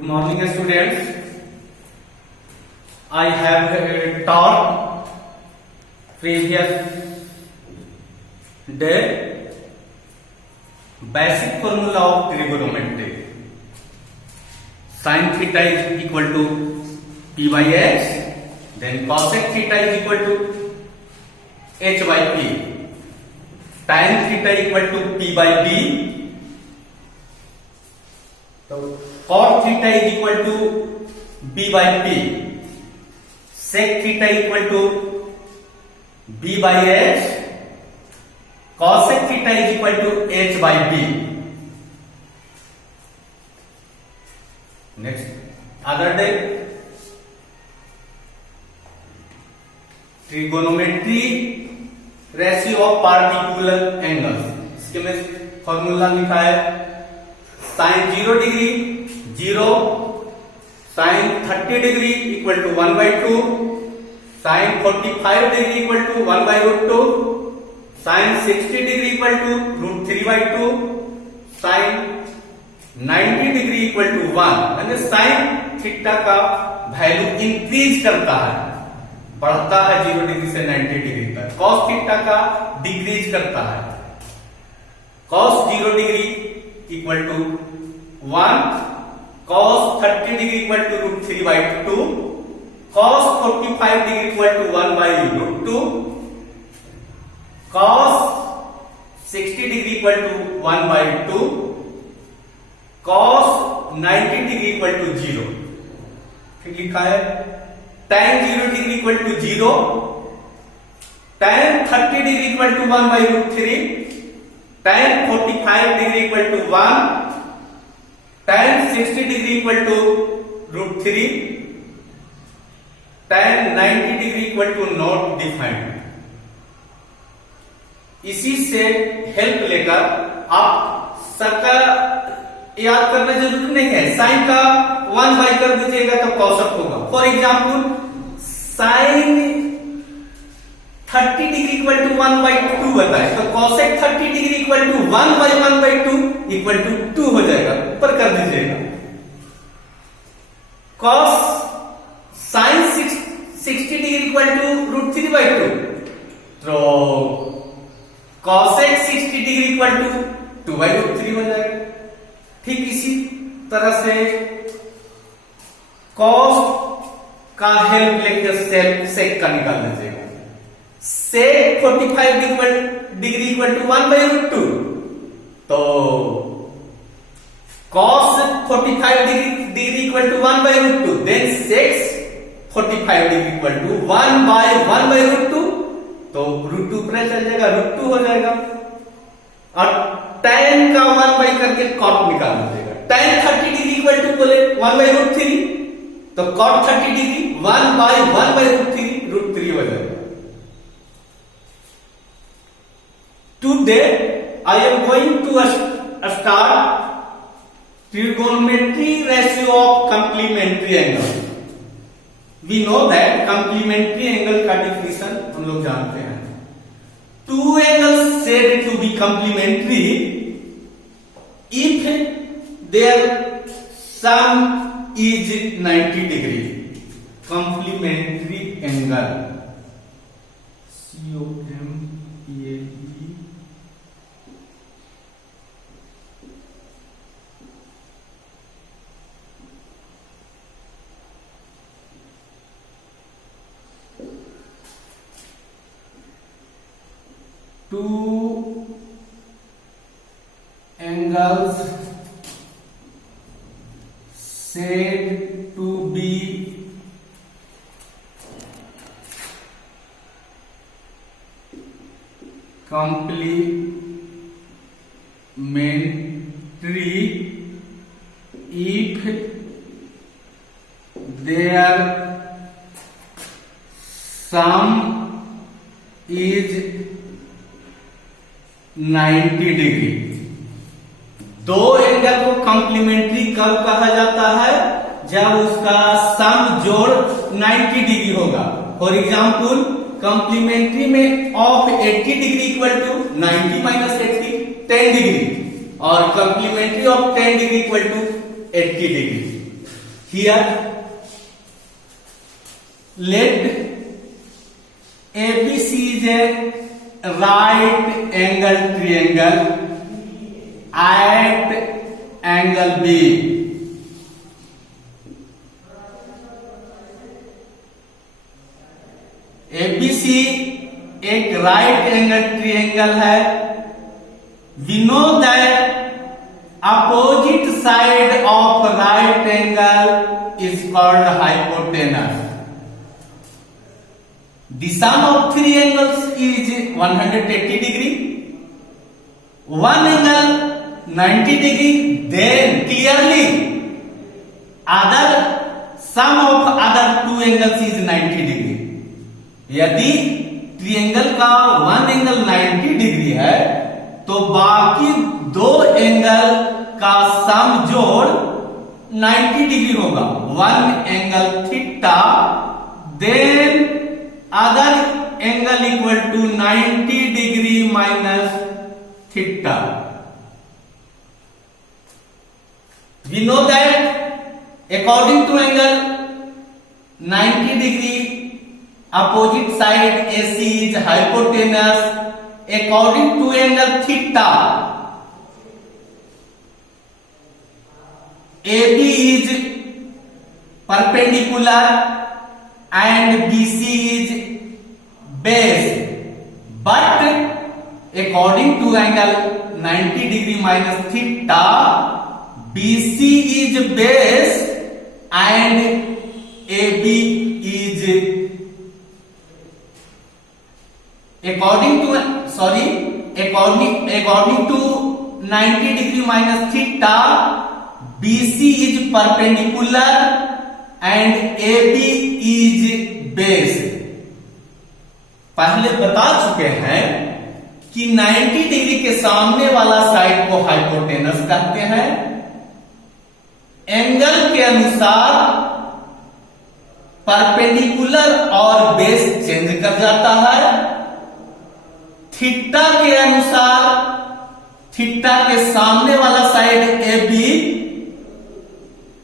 Good morning, students. I have taught previous day basic formula of trigonometry. Sin theta is equal to P by H, then cosec theta is equal to H by P, tan theta equal to P by B. So cot theta is equal to B by P, sec theta equal to B by H, cosec theta is equal to H by B. Next, other day trigonometry ratio of particular angles, इसके में formula लिखा है sin 0 degree 0, sin 30 degree equal to 1 by 2, sin 45 degree equal to 1 by root 2, sin 60 degree equal to root 3 by 2, sin 90 degree equal to 1. यानी sin theta का value increase करता है, बढ़ता है 0 डिग्री से 90 डिग्री तक. cos थीटा का decrease करता है, cos 0 degree equal to 1, cos 30 degree equal to root 3 by 2, cos 45 degree equal to 1 by root 2, cos 60 degree equal to 1 by 2, cos 90 degree equal to 0. ठीक लिखा है. tan 0 degree equal to 0, tan 30 degree equal to 1 by root 3, tan 45 degree equal to 1, tan 60 degree equal to root 3, tan 90 degree equal to not defined. इसी से help लेकर आप सबका याद करना जरूरी नहीं है. साइन का 1 बाई कर दीजिएगा तो कॉसक होगा. For example sine 30 degree equal to 1 by 2 बताए तो cosec 30 degree equal to 1 by 1 by 2 equal to 2 हो जाएगा. ऊपर कर दीजिएगा. cos sin 60 degree equal to root 3 by 2 तो cosec 60 degree equal to 2 by root 3 हो जाएगा. ठीक इसी तरह से cos का हेल्प लेकर sec का निकाल दीजिएगा. sec 45 degree equal to 1 by root 2 तो cos 45 degree equal to 1 by root 2, then sec 45 degree equal to 1 by root 2 तो root 2 पर चल जाएगा, root 2 हो जाएगा. और tan का 1 by करके cot निकाल दीजिएगा. tan 30 डिग्री इक्वल टू बोले 1 by root 3 तो cot 30 degree 1 by root 3 root 3 हो जाएगा. Today I am going to start trigonometry ratio of complementary angle. We know that complementary angle का definition हम लोग जानते हैं. Two angles said to be complementary if their sum is 90 degree. Complementary angle. COMPAE. Two angles said to be complementary if their sum is 90 degree. दो angle को complementary कब कहा जाता है? जब उसका सम जोड़ 90 डिग्री होगा. फॉर एग्जाम्पल कॉम्प्लीमेंट्री में of 80 degree equal to 90 minus 80 10 degree और complementary of 10 degree equal to 80 degree. here let ABC is a right angle triangle at angle B. ABC एक राइट एंगल ट्रायंगल है. We know that opposite side of right angle is called hypotenuse. The sum of three angles is 180 degree. One angle 90 degree. Then clearly other sum of other two angles is 90 degree. यदि triangle का one angle 90 degree है तो बाकी दो angle का सम जोड़ 90 degree होगा. One angle theta then other angle equal to 90 degree minus theta. We know that according to angle 90 degree opposite side AC is hypotenuse. According to angle theta AB is perpendicular and BC is base, but according to angle 90 degree minus theta BC is base and AB is according to 90 degree minus theta BC is perpendicular and AB is base. पहले बता चुके हैं कि 90 degree के सामने वाला side को hypotenuse कहते हैं. एंगल के अनुसार परपेंडिकुलर और बेस चेंज कर जाता है. थीटा के अनुसार थीटा के सामने वाला साइड ए बी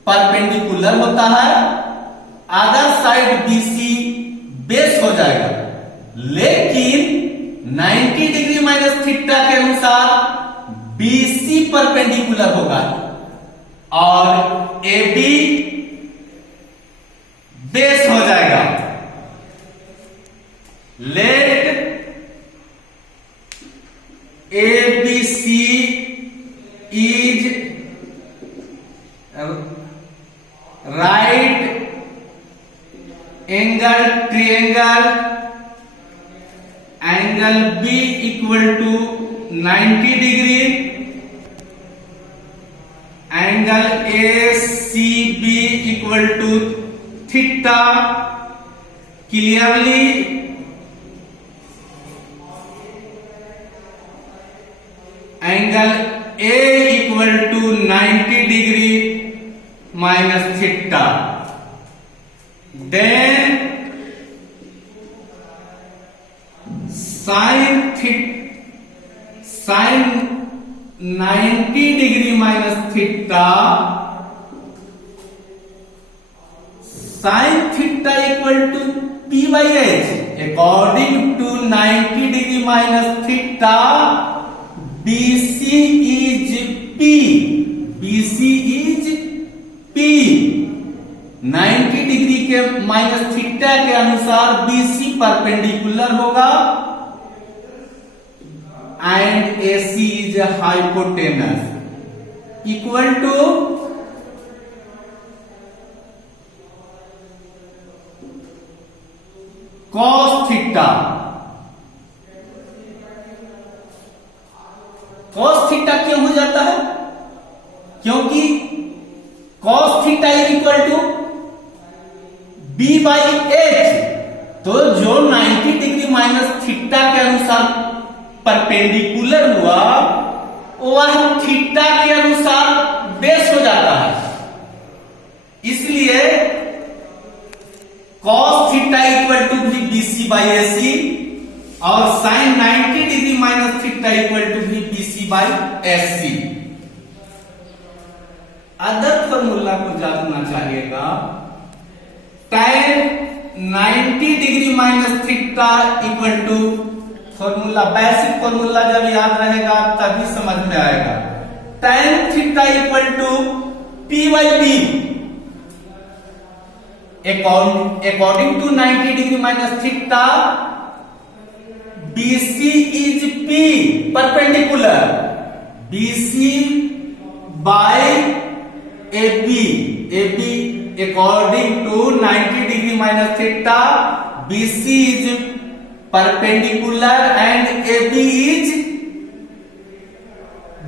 परपेंडिकुलर होता है, other side B C base हो जाएगा. लेकिन 90 डिग्री माइनस थीटा के अनुसार बी सी परपेंडिकुलर होगा और ए बी बेस हो जाएगा. Let ABC is right angle triangle. Angle B equal to 90 degree. Angle ACB equal to theta. Clearly angle A equal to 90 degree minus theta. Then sin 90 degree minus theta. Sin theta equal to P by H. According to 90 degree minus theta BC is P. BC is P. 90 degree के minus theta के अनुसार BC perpendicular होगा and AC is hypotenuse equal to cos theta. cos theta क्यों हो जाता है? क्योंकि cos theta is equal to B by H. तो जो 90 डिग्री माइनस थीटा के अनुसार परपेंडिकुलर हुआ वह थीटा के अनुसार बेस हो जाता है. इसलिए cos theta equal to BC by AC और sin 90 degree minus theta equal to BC by SC. Other formula को जानना चाहिएगा, tan 90 degree minus theta equal to formula, basic formula जब याद रहेगा तभी समझ में आएगा। tan theta equal to P by B, according to 90 degree minus theta BC is P perpendicular, BC by AB, according to 90 degree minus theta, BC is perpendicular and AB is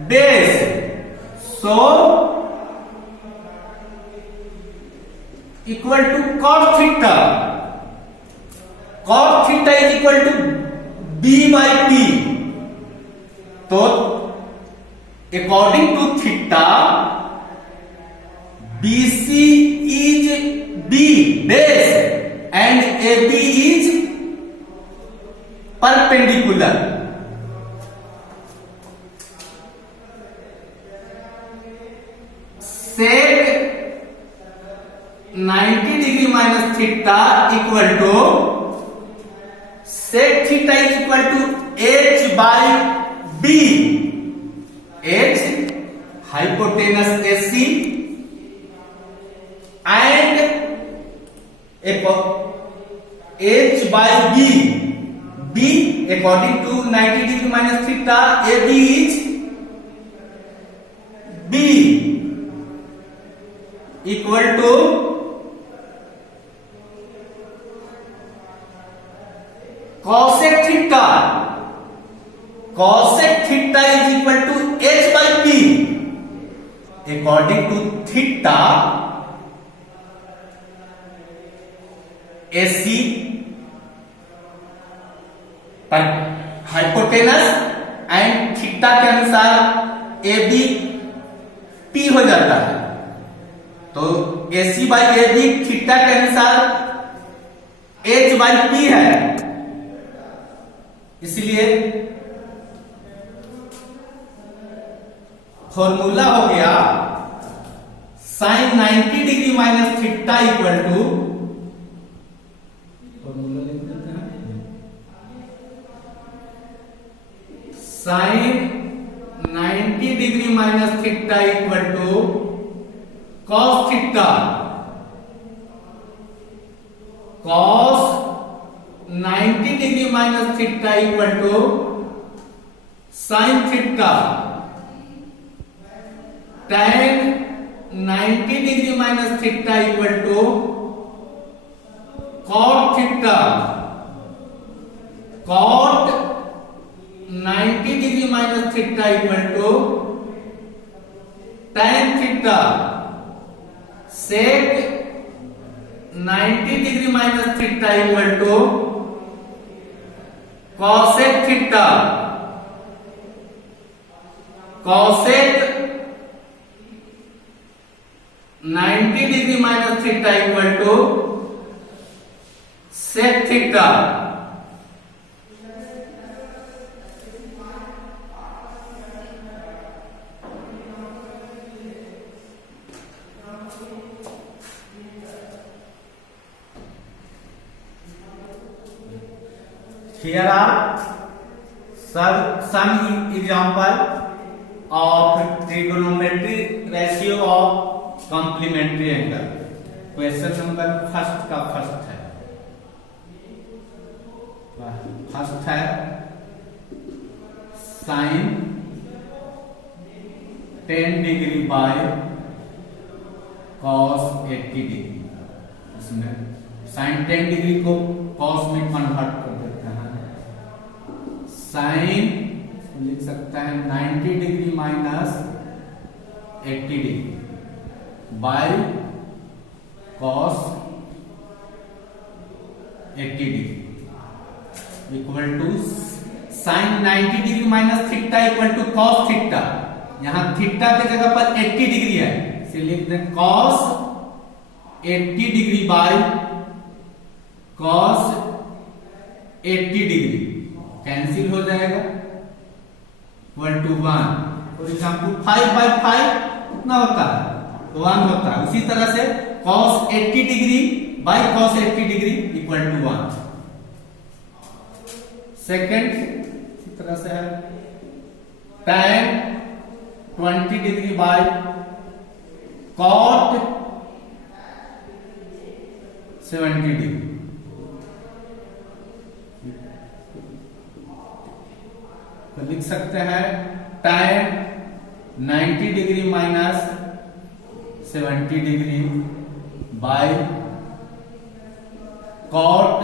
base. So equal to cos theta. Cos theta is equal to B by P. तो according to theta, BC is B base and AB is perpendicular. Sec 90 degree minus theta equal to sec theta is equal to H by B. H hypotenuse AC and H by B. B according to 90 degree minus theta, AB is B equal to cosec theta. Cosec theta is equal to H by P. According to theta, AC पर hypotenuse and theta के अनुसार AB P हो जाता है। तो AC by AB theta के अनुसार H by P है, इसलिए फॉर्मूला हो गया sine 90 degree minus theta equal to, formula लिख देते हैं, sine 90 degree minus theta equal to cos theta. Cos 90 degree minus theta equal to sine theta. tan 90 degree minus theta equal to cot theta. cot 90 degree minus theta equal to tan theta. sec 90 degree minus theta equal to cosec theta. cosec 90 degree minus theta equal to sec theta. Here are some example of trigonometry ratio of complementary angle. Question number first का first है sine 10 degree by cos 80 degree. इसमें sine 10 degree को cos में convert कर देते हैं। Sine लिख सकता है 90 degree minus 80 degree by cos 80 degree equal to sine 90 degree minus theta equal to cos theta. यहां थीटा के जगह पर 80 डिग्री है, इसे लिख दें cos 80 degree by cos 80 degree, cancel हो जाएगा, equal to 1। For example 5 by 5 कितना होता है 1 होता है। उसी तरह से cos 80 degree by cos 80 degree equal to 1। Second इसी तरह से है tan 20 degree by cot 70 degree. तो लिख सकते हैं tan 90 degree minus 70 degree by cot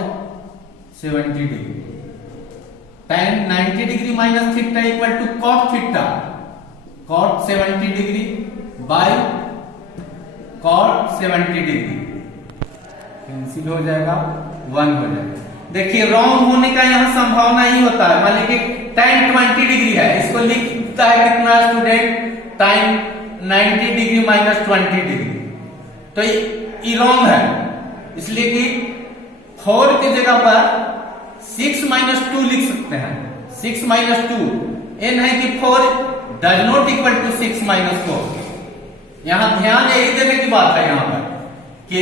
70 degree. tan 90 degree minus theta equal to cot theta, cot 70 degree by cot 70 degree cancel हो जाएगा, 1 हो जाएगा। देखिए रॉन्ग होने का यहां संभावना ही होता है। मान लीजिए tan 20 डिग्री है, इसको लिखता है कितना student tan 90 degree minus 20 degree, तो ये रॉन्ग है। इसलिए कि 4 की जगह पर 6 माइनस 2 लिख सकते हैं। 6 माइनस 2 एन है कि 4 does not equal to 6 minus 4। यहां ध्यान यही देने की बात है यहां पर कि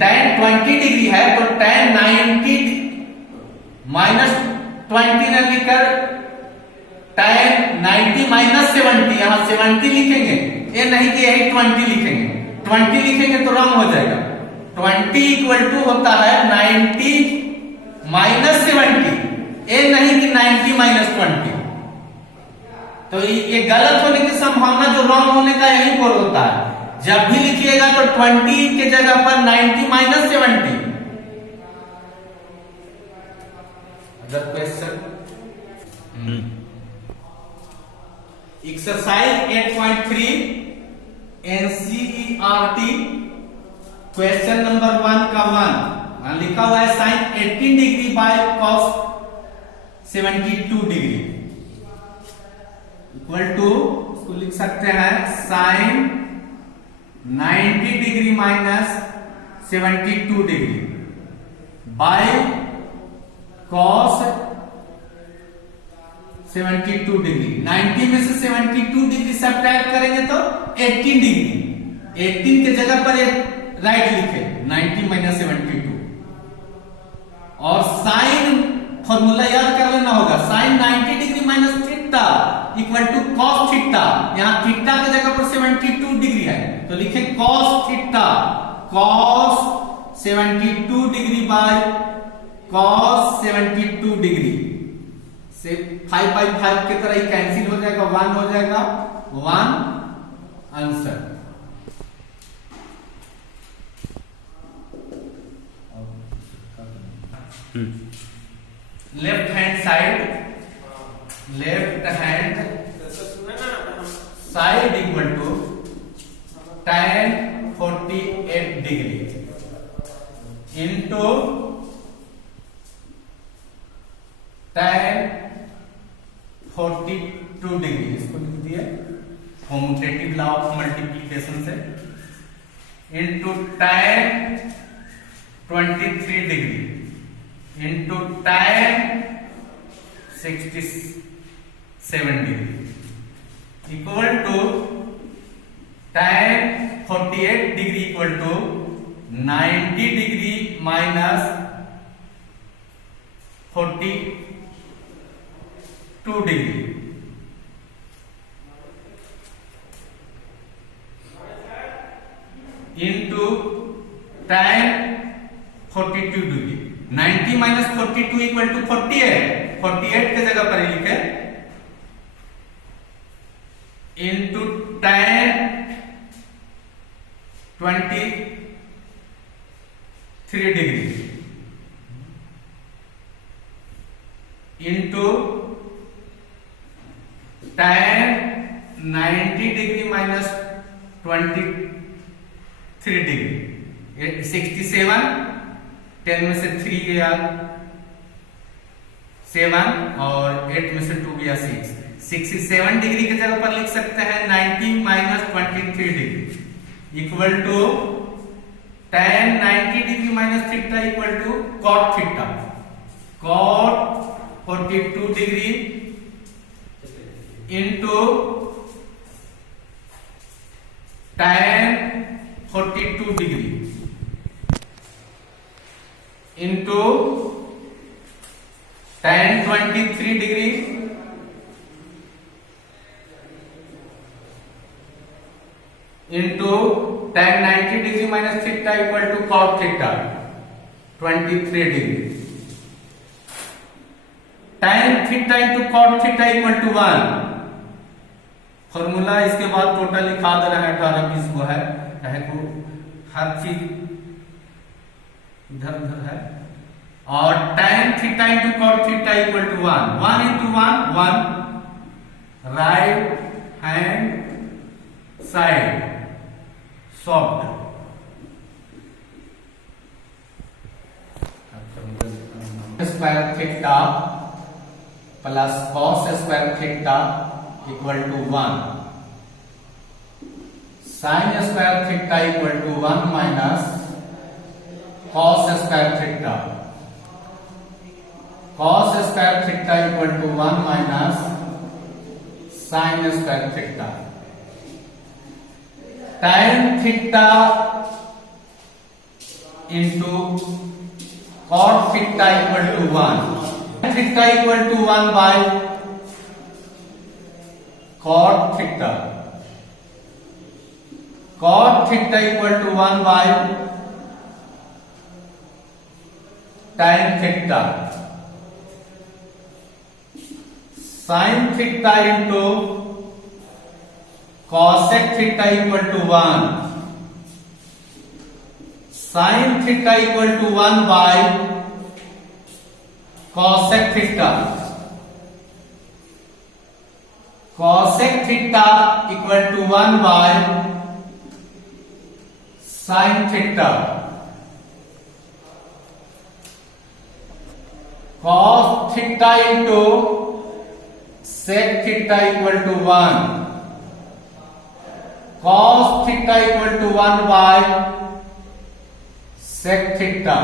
tan 20 डिग्री है तो tan 90 माइनस 20 न लिखकर tan 90 माइनस 70, यहां 70 लिखेंगे, ये नहीं कि यही 20 लिखेंगे। 20 लिखेंगे तो रॉन्ग हो जाएगा। 20 इक्वल टू होता है 90 माइनस 70, ये नहीं कि 90 माइनस 20। तो ये गलत होने की संभावना, जो रॉन्ग होने का यही पर होता है। जब भी लिखिएगा तो 20 के जगह पर 90 minus 70। Other question exercise 8.3 NCERT question number 1 का 1 लिखा हुआ है sin 18 degree by cos 72 degree equal to, इसको लिख सकते हैं sin 90 degree minus 72 degree by cos 72 degree. 90 में से 72 डिग्री सब्ट्रैक्ट करेंगे तो 18 डिग्री। 18 के जगह पर राइट लिखे 90 माइनस 72। और साइन फॉर्मूला याद कर लेना होगा, sine 90 degree minus theta equal to cos theta. यहां थीटा की जगह पर 72 डिग्री है तो लिखे cos theta, cos 72 degree by cos 72 degree से 5 बाई 5 की तरह ही कैंसिल हो जाएगा, 1 हो जाएगा, 1 answer. Left hand side equal to tan 48 degree into tan 42 degree. इसको लिख दिए कॉम्यूटेटिव लॉ ऑफ मल्टीप्लिकेशन से, into tan 23 degree into tan 67 degree equal to tan 48 degree equal to 90 degree minus 42 degree into tan 42 degree. 90 minus 42 equal to 48, 48 के जगह पर लिखे into tan 23 degree into tan 90 degree minus 23 degree 67, 10 में से 3 गया 7 और 8 में से 2 गया 6। 67 डिग्री की जगह पर लिख सकते हैं 90 माइनस 23 degree equal to tan 90 degree minus theta equal to cot theta, cot 42 degree into tan 42 degree into tan 23 degree into tan 90 degree minus theta equal to cot theta 23 degree. tan theta into cot theta equal to 1। Formula इसके बाद total लिखा दे रहा है 18-20 को है, चाहे को हर चीज इधर उधर है। और tan theta into cot theta equal to 1। 1 इंटू 1 1 right hand side soft square theta plus cos square theta equal to 1, sine square theta equal to 1 minus cos square theta, cos square theta equal to 1 minus sine square theta. tan theta into cot theta equal to 1, theta equal to 1 by cot theta, cot theta equal to 1 by tan theta, sin theta into cosec theta equal to 1, sin theta equal to 1 by cosec theta, cosec theta equal to 1 by sin theta, cos theta into sec theta equal to 1, cos theta equal to 1 by sec theta,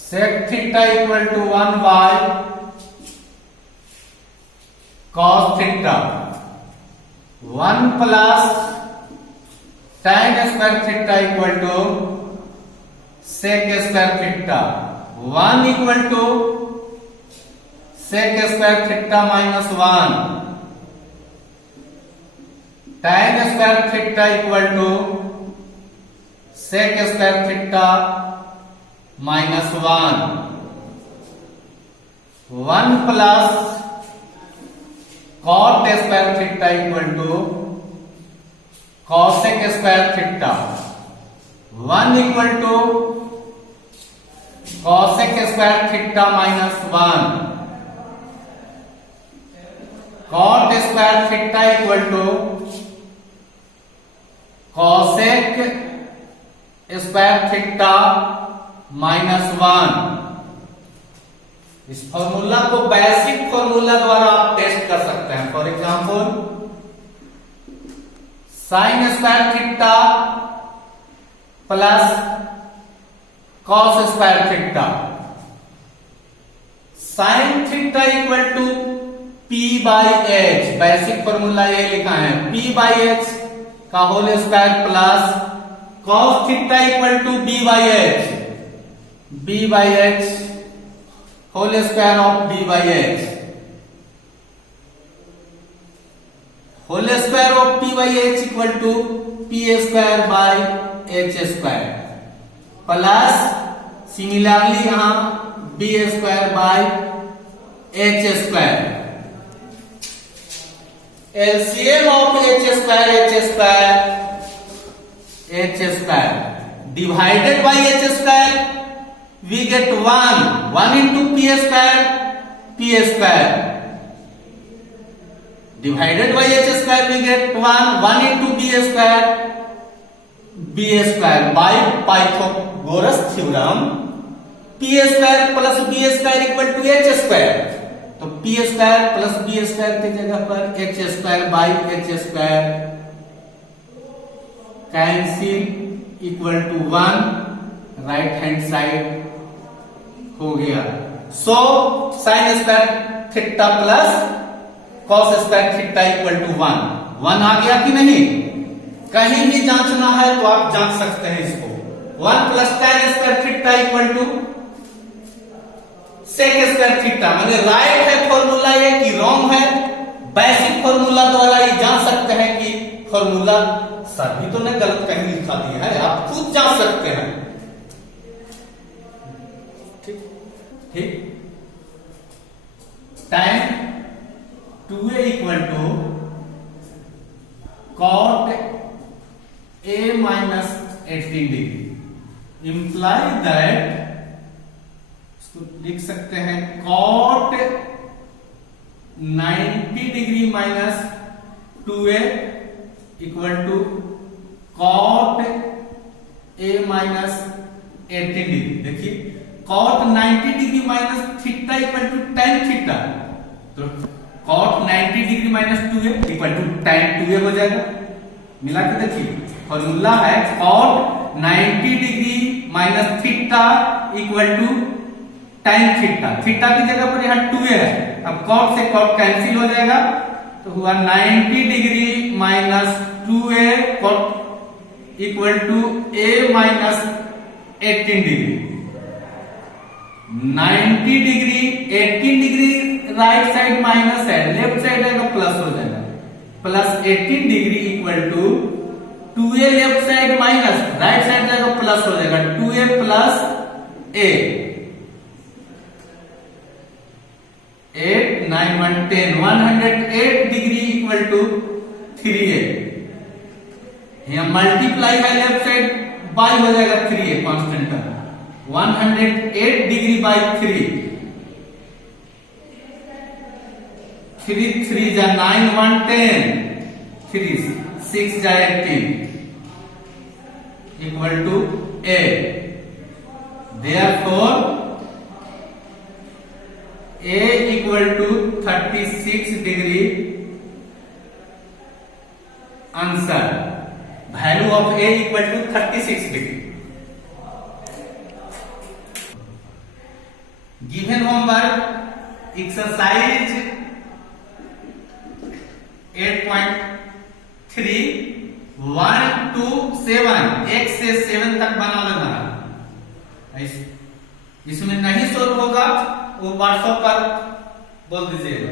sec theta equal to 1 by cos theta. 1 plus tan square theta equal to sec square theta, 1 equal to sec square theta minus 1, tan square theta equal to sec square theta minus 1, 1 plus cot square theta equal to cosec square theta, 1 equal to cosec square theta minus 1, cot square theta equal to cosec square theta minus 1। इस formula को basic formula द्वारा आप test कर सकते हैं। For example sine square theta plus cos square theta, sine theta equal to P by H, basic formula ये लिखा है पी बाई एच का whole square plus cos theta equal to B by H, B by H whole square of B by H, whole square of P by H equal to P square by H square plus similarly यहां B square by H square, LCM of H square divided by H square we get 1 into p square divided by h square we get 1 into b square by Pythagoras theorem p square plus b square equal to h square, तो p square plus b square की जगह पर h square by h square cancel equal to 1, right hand side हो गया। So sine square theta plus cos square theta equal to 1। 1 आ गया कि नहीं? कहीं भी जांचना है तो आप जांच सकते हैं इसको। 1 plus tan square theta equal to sec square theta, मैंने राइट है फॉर्मूला ये कि रॉन्ग है? बेसिक फॉर्मूला द्वारा ये जान सकते हैं कि फॉर्मूला सभी तो ने गलत कहीं लिखा दिया है, आप खुद जान सकते हैं। ठीक, tan 2a equal to cot a minus 18 degree imply that, इसको लिख सकते हैं cot 90 degree minus 2a equal to cot a minus 18 degree. देखिए cot 90 degree minus theta equal to tan theta, तो cot 90 degree minus 2a equal to tan 2a हो जाएगा। मिला के देखिए फॉर्मूला है cot 90 degree minus theta equal to tan theta, theta की जगह पर यहाँ 2a है, अब cot से cot कैंसिल हो जाएगा, तो हुआ 90 degree minus 2a cot equal to a minus 18 degree. 90 degree 18 degree right side minus है, लेफ्ट साइड आएगा प्लस हो जाएगा, plus 18 degree equal to 2a left side minus right side जाएगा प्लस हो जाएगा 2a plus a, 8 9 1 10, 108 degree equal to 3a, यहाँ multiply है left side by हो जाएगा 3a constant term, 108 degree by 3, 3 3 जा 9 1 10, 3 6 जा 18 equal to a, therefore a equal to 36 degree. Answer value of a equal to 36 degree. Given homework exercise 8.3 1 to 7, 1 से 7 तक बना लेना है। इसमें नहीं सोल्व होगा वो व्हाट्सएप पर बोल दीजिएगा।